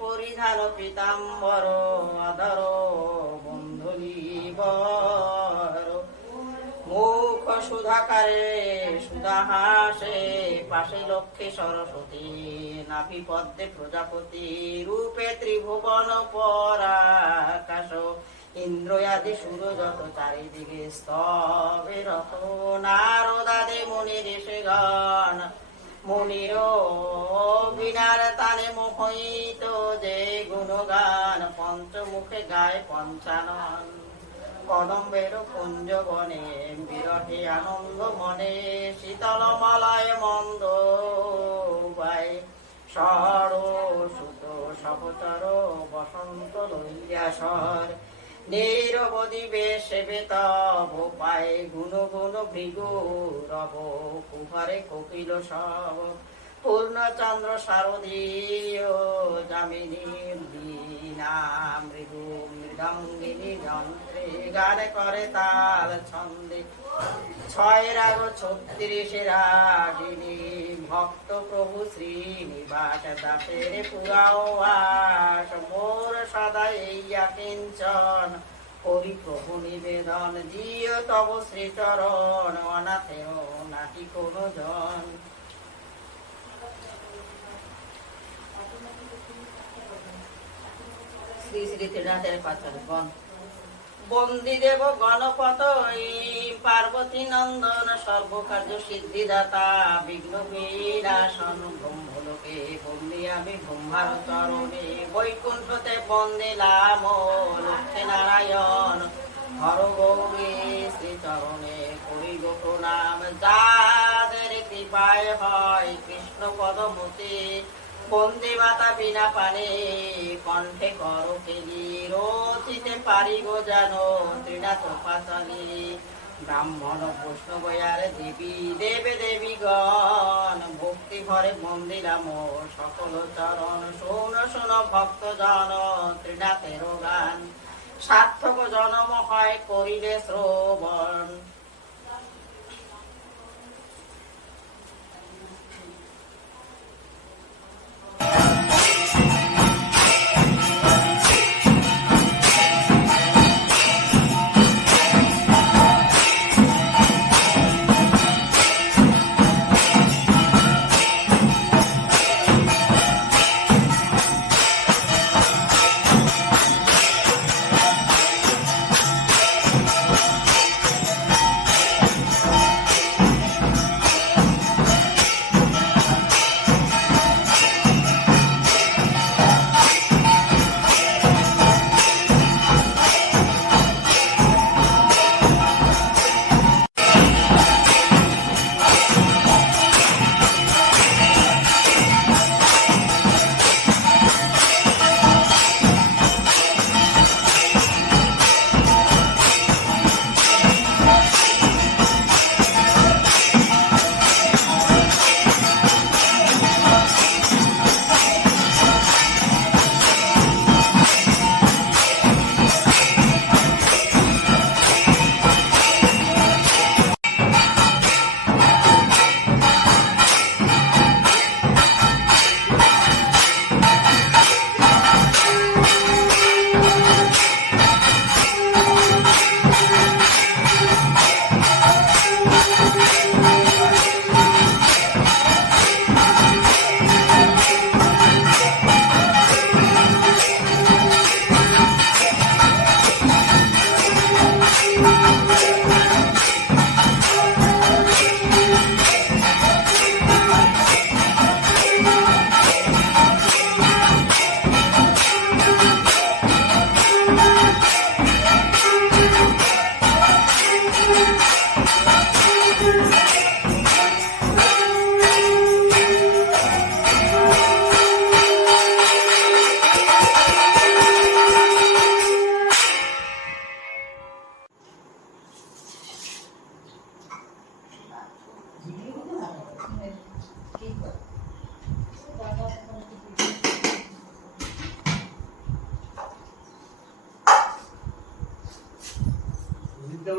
পরিধান পীতাম্বর আদর বন্ধুলিবর মুখ সুধাকারে সুধাহাসে পাশে লক্ষ্মী সরস্বতী নাভি পদ্মে প্রজাপতি রূপে ত্রিভুবন পরাকাশ ইন্দ্রয়াদি সুরযত চারিদিকে স্তবে রত নারদাদে মুনি ঋষিগণ মুনির বিনার তানে মোহিত যে গুণগান পঞ্চমুখে গায় পঞ্চানন কদম্বের কুঞ্জ বনে বিরহে আনন্দ মনে শীতল মালায় মন্দ বাই সর সুত সহচর বসন্ত লইয়া সর নিরবধি বেশে বেতব পায় গুণ গুণ ভৃগু রব কুহারে কোকিল সব পূর্ণচন্দ্র শারদীয় যামিনী বীণা মৃদু মৃদঙ্গিনী যন্ত্রে গানে করে তাল ছন্দে ছয় রাগ ৩৬ রাগিনী ভক্ত প্রভু শ্রীনিবাস দাসের পুরাও বাস মোর সদা এইয়া কিঞ্চন করি প্রভু নিবেদন জিয় তব শ্রীচরণ অনাথেও নাটি কোনো জন। শ্রী শ্রী ত্রিনাথের পাচন বন বন্দী দেব গণপত পার্বতী নন্দন সর্বকার্য সিদ্ধিদাতা বিঘ্ন বিনাশন ব্রহ্মলোকে বন্দী আমি ব্রহ্মার চরণে বৈকুণ্ঠতে বন্দিলাম লক্ষ্মী নারায়ণ হর গৌরী শ্রী চরণে করি গো প্রণাম যাদের কৃপায় হয় কৃষ্ণ পদমতি বন্দে মাতা বিনা পানে কণ্ঠে করো কেলি রচিতে পারি গো জানো ত্রিনাথ পাচালি ব্রাহ্মণ বৈষ্ণব আর দেবী দেবে দেবী গণ ভক্তি ভরে মন্দিরাম সকল চরণ শোন শোন ভক্ত জন ত্রিনাথের গান সার্থক জনম হয় করিলে শ্রবণ।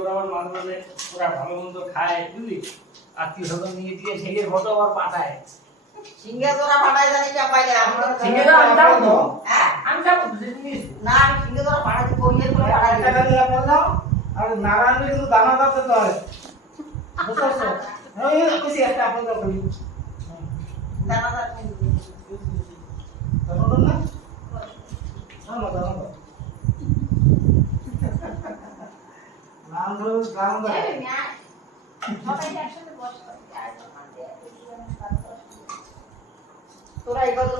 আবার মাঝে মাঝে ওরা ভালো মন্দ খায় বুঝলি, আত্মীয় স্বজন নিয়ে দিয়ে ছেলের ফটো আবার পাঠায়। সিঙ্গে তোরা পাঠায় জানি কে পাইলে সিঙ্গে তো আমি যাবো তো, হ্যাঁ আমি যাবো তো জিনিস না আমি সিঙ্গে তোরা পাঠাতে করিয়ে তোরা পাঠাই টাকা দিয়ে বললাম আর নারায়ণ কিন্তু দানা দাতে তো হয় বুঝতে পারছো? এই খুশি একটা আপন দাও করি দানাদার দানা দাও না দানা দাও নাম ধরো নাম দাও তোরা এই কথা